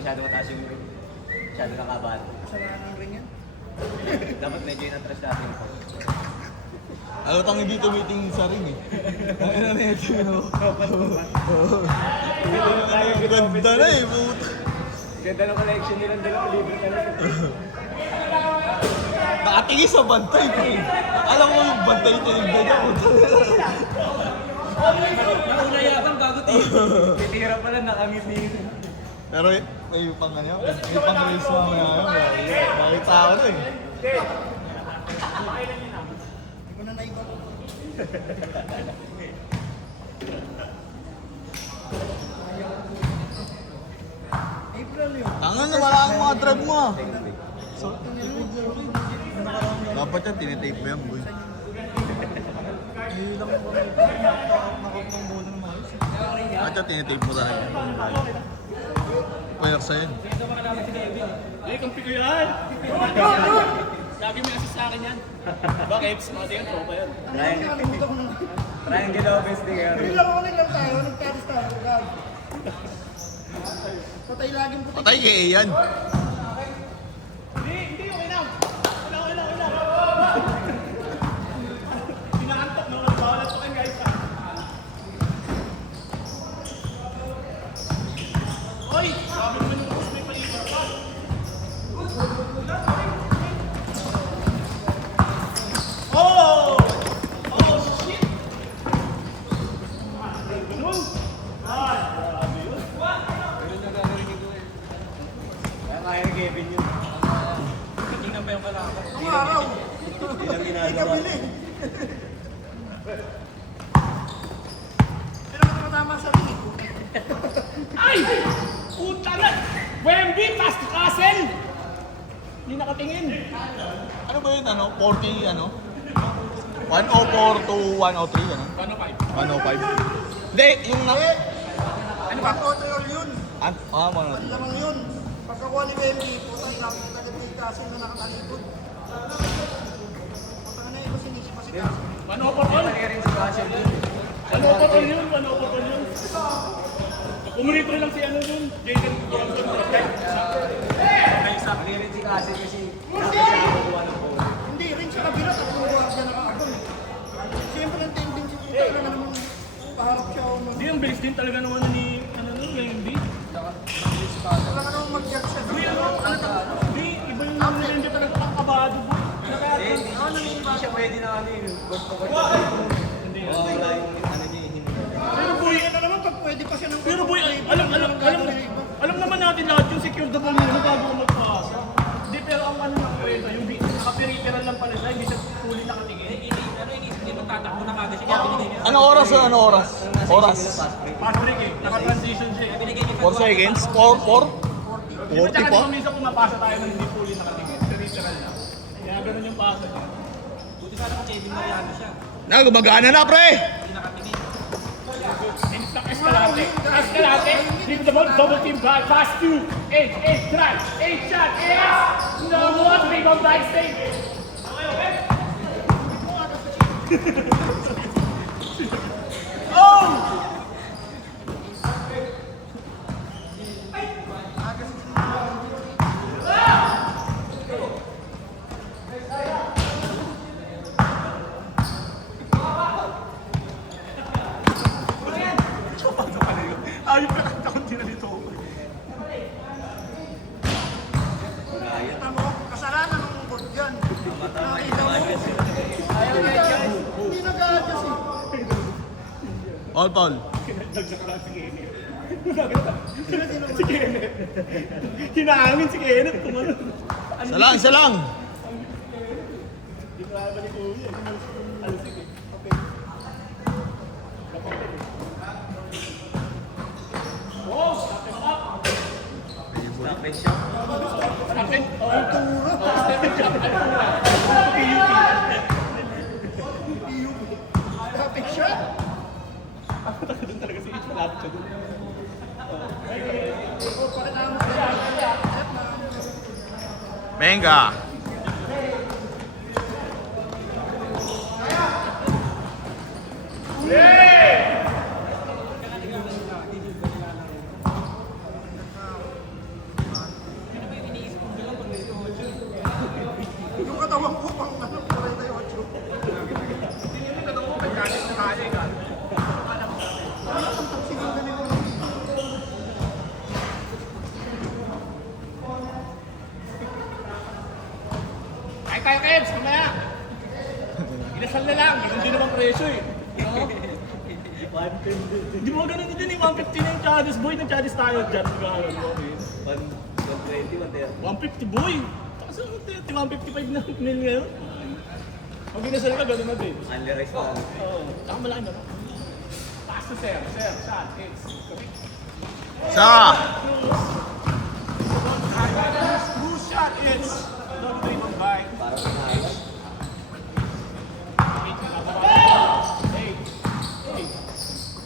masyado mataas yung ring. Masyado nakabahan. Kasalanan ng ring yan. Dapat medyo in-atras natin yung pag. Ano tang hindi tumitingin sa ring eh. Ano na ito yun? Ganda na eh, puta. Ganda ng collection nilang dalawa, libre talaga. Nakatingin sa bantay ko eh. Alam mo yung bantay tinignan niya. Nauna yatang bago titira pala, nakangiti. Pero may pang ano, may pang race mamaya yun. Bakit tao na eh. Hindi ko na naiba. April yun. Tangan na wala ang mga drug mo ah. So, dapat yan, tinitape mo yan boy. Hindi lang ako nakot ng bola ng mga yun. Dapat yan, tinitape mo talaga. Pwede sa yan. Eh, kampi ko yan! Lagi may assist sa akin yan. Bakit? Smart yan, tropa yan. Nakalimutan ko na. Triangle offense din kaya. Bigla ko lang tayo, nagtaris tayo. Patay laging puti. Patay kay Ian. Hindi, okay lang. Wala lang. Pinakantok na wala. Bawal ito kayo guys. Oy! Sabi naman yung boss may palitan pa. Oh! Oh, shit! Ganun! Ay, grabe yun. Kaya kaya ni Kevin yun. Tingnan pa yung kalaban. Ang araw. Hindi lang Ay, ginagawa. kabili. Pero matama sa ring. Ay! Puta na! Wemby, past Castle! Hindi nakatingin. Ano ba yun, ano? 40, ano? 104 to 103, ano? Paano pa? 105. Hindi, yung na... Ano ba? Total yun. Mga Ano lamang yun. Pagkakuha ni Wemby, putay namin yung agad kay Castle na nakatalikod. Putang na iba sinisi pa si Castle. Paano pa pa? Kaya rin si Castle yun. Paano pa pa yun? Pumunito lang si ano yun. Jaden Johnson. May isa. Hindi rin si Castle kasi nakakuha ng ball. Hindi rin sa kabila, tatluwa siya nakaagol. Siyempre ang tendency ko talaga naman paharap siya o Hindi, ang bilis din talaga naman ni Wemby. talaga naman mag-judge siya. Hindi, hindi, iba yung Wemby talaga pangkabado po. Hindi siya pwede na ano yun. Ghost to ghost. Hindi. Wala yung ano niya. Pero boy, Kaya na naman pag pwede pa siya ng... pero boy, alam naman natin lahat yung secure the ball muna bago ka magpasa. Hindi, pero ang ano lang pwede, yung naka-peripheral lang pala siya, hindi siya fully nakatingin. Hindi magtatakbo na kagad siya. Ano oras yun? Ano oras? Oras. Pass break eh, naka-transition siya eh. 4 seconds? 4? 4? Di ba 40 tsaka pa? di ba minsan pumapasa tayo ng hindi fully nakatingin, peripheral lang. Kaya ganun yung pasa niya. Buti sana kung Kevin Mariano siya, Na, gumagana na pre! hindi nakatingin. Escalate, leave the ball, double team back, pass to, edge, drive, shot, no one, rebound by state. Oh! Ayun ka takot din na dito. Kita mo, kasalanan ng bot yan. Nakita mo. Hindi nag-a-adjust eh. All foul. Nagsak lang si Kenneth. Si Kenneth. Hinahangin si Kenneth. Isa lang, isa lang! Hindi ko alam ni Kuya. Alusik eh. Oh, stop him up. Stop it siya. Stop him. Oh, step it up. PUP. Traffic shot. Doon talaga si Itch. Malapit siya doon. Pakitama sa Venga! Pebs, kumaya. Inasal na lang, ganun din naman presyo eh. Di mo ganun din eh, 150 na yung Chadis boy, nag-Chadis tayo dyan. 150 boy! Kasi 155 na mil ngayon. Pag inasal ka, ganun na din. Oo, saka malaki na. Pass to sir, shot, hits. Sa! Cruz shot, hits. Long three from by.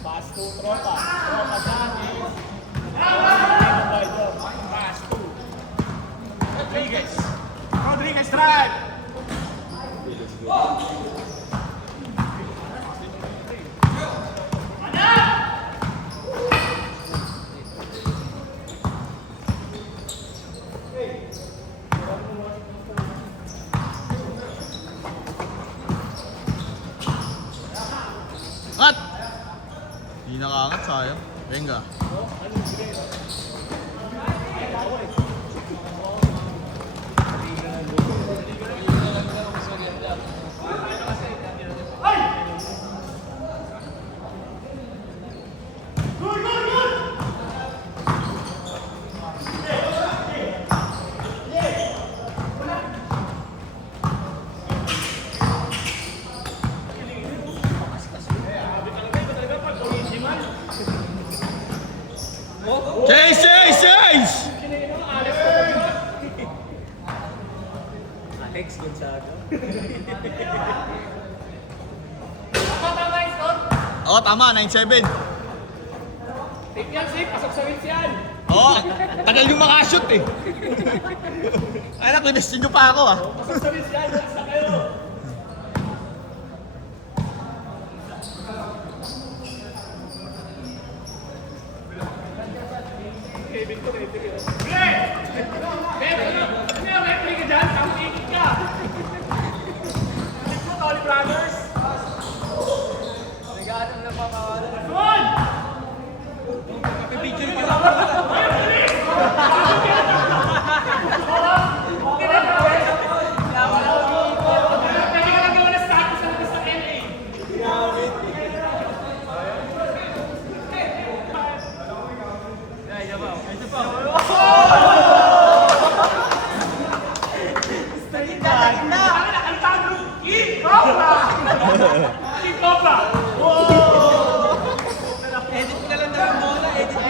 Pass to Tropa. Tropa shot, hits. Pass to Rodriguez drive. Kat! Hindi nakaangat, sayang. Venga. Chase! Chase! Chase! Alex Gonzaga. Oo, tama. 9-7. Safe yan, safe. Pasok sa wins yan. Oo, tagal yung makashoot eh. Ay, nakinestin nyo pa ako ah. Pasok sa wins yan. Basta kayo. Kevin ko rin. Great! Ano yung referee ka dyan? Kampikin ka. Balik mo, Tolly Brothers. Nag-aaral na pa mawala. Good! Pipicture pa lang. Pwede ka lang gawa ng status ng gusto ng LA. Ang tawag mo, Kikopra! Kikopra! Edit ko na lang daw yung bola. Edit ko.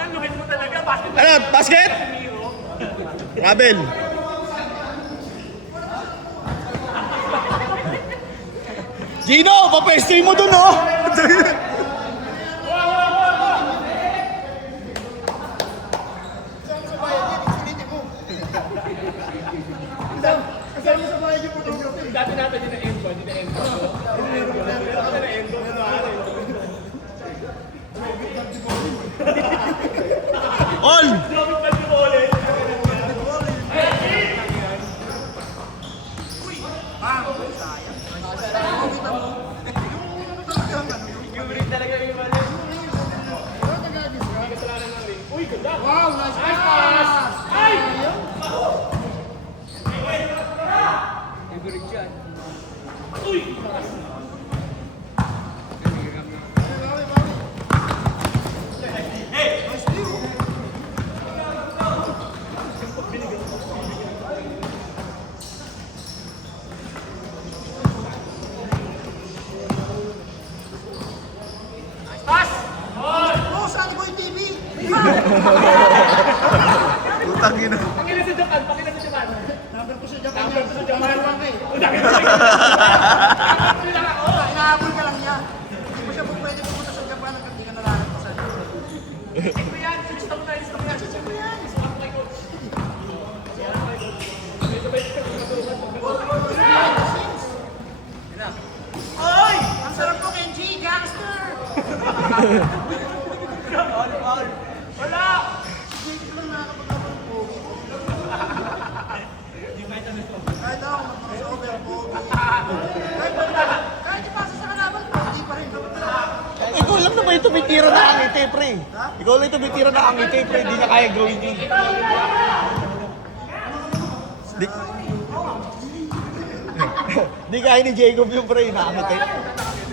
Ang luhit mo talaga, basket Ano, basket? Rabel. Gino, papestay mo dun oh! Saan sa bayan yan? Isulitin mo. Saan mo sa bayan yung photography? Dati natin yun na end ba? Hindi na end ba? Dati na end ba? All! Grabe pa si Ole. Wow, nice pass! Ay! Favorite yan. Uy! Pass! Oh, Sunny Boy TV! Putang ina. Pakita sa Japan, pakita sa Japan. Number ko sa Japan Number yan. ko sa Japan. Number 1 eh. Dami ko lang ako. Inahabol ka lang niya. Hindi mo siya po pwede pumunta sa Japan hanggang di ka nalalagpasan. Ito yan, stop tayo, stop yan. Stop yan. Stop my coach. Oy! Ang sarap po, Kenji! Gangster! Wala! Hindi ko lang nakakapaglaban ng pogi. Kahit ako mag-crossover, pogi. Kahit ipasa sa kalaban, pogi pa rin. Ikaw lang na ba ito may tira na angiti, pre? Ikaw lang ito may tira na angiti, pre. Hindi niya kaya gawin yun. Di, di kaya ni Jacob yung pre, nakakit eh.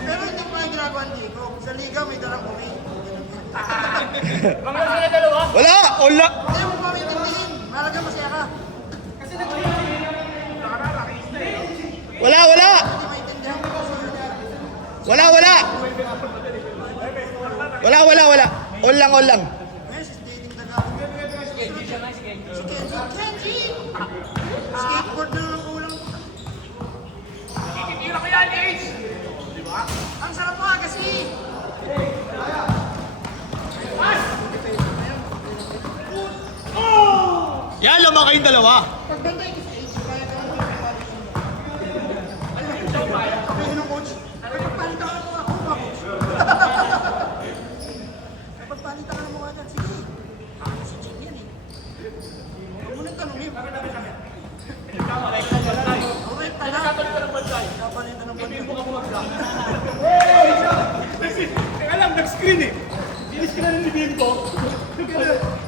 Pero hindi ko yung ginagawa ni Jacob. Sa liga may dalang kami. Mga sila dalawa. Wala! Wala! Hindi mo pa maintindihin. Malaga masaya ka. Wala! Wala! Hindi maintindihan ko kasi yun yan. Wala! Wala! Wala! Wala! Wala! All lang, all lang. Ngayon, si dating daga. Si Kenji siya na, si Kenji. Si Kenji! Skateboard na lang kulang. Kikitira kaya ni Ace. Ang sarap mga kasi. Yan, lamang kayong dalawa. Pagbantay ko sa age, kaya ka naman magpapalitan mo. Sabihin ng coach, pagpalitan ka mo ako, mga coach. Pagpalitan ka mo agad, sige. Si Jim yan eh. Huwag mo nang tanongin, bakit namin kami? Okay, tala. Kapalitan ng bantay. Kapalitan ng bantay. Teka lang, nag-screen eh. Dinis ka na ng libin ko.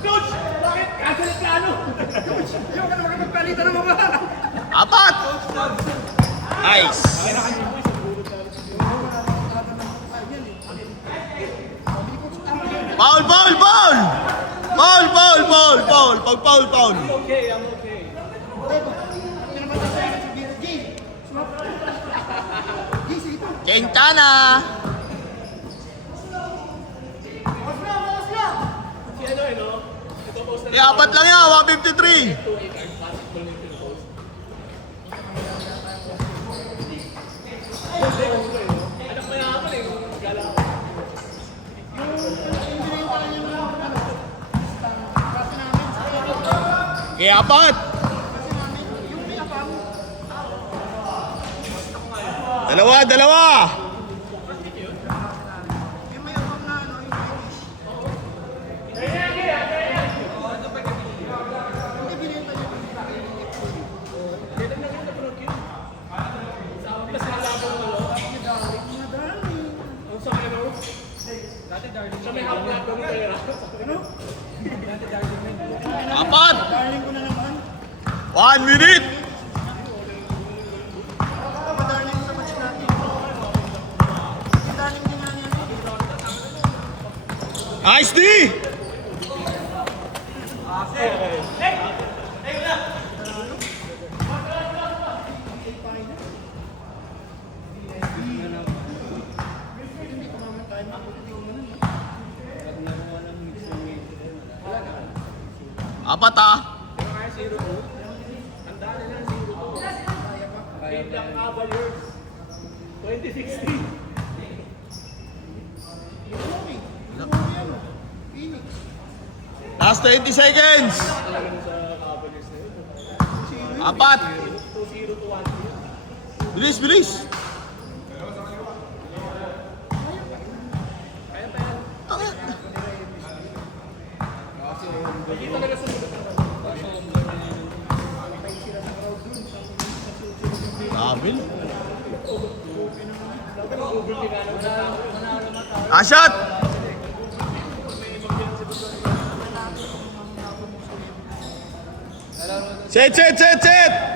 Coach, bakit? Kaso na plano. Coach, ayaw ka na makapagpalitan ng mga. Apat! Nice! Foul, foul, foul! Foul, foul, foul, foul! Pag foul, foul! Okay, I'm okay. Quintana! Si ano eh, no? Ito post na Apat lang yan, 153! anak mayaman eh. Gala ko. Kaya apat! Dalawa, dalawa! Yung may abang na ano, yung British. Hindi binenta niya. Plus malabo ng ano. Madami. Ang sa ano? Sa may haplat ng pera. Ano? Apat! Darling ko na naman. 1 minute! Darling sa match natin. Darling din nga niya. Nice D! Apat ah! Cleveland Cavaliers. 2016. Phoenix. Last 20 seconds! Apat! 2-0 to 1. Bilis, bilis! Nabil. Shot! Set, set, set, set!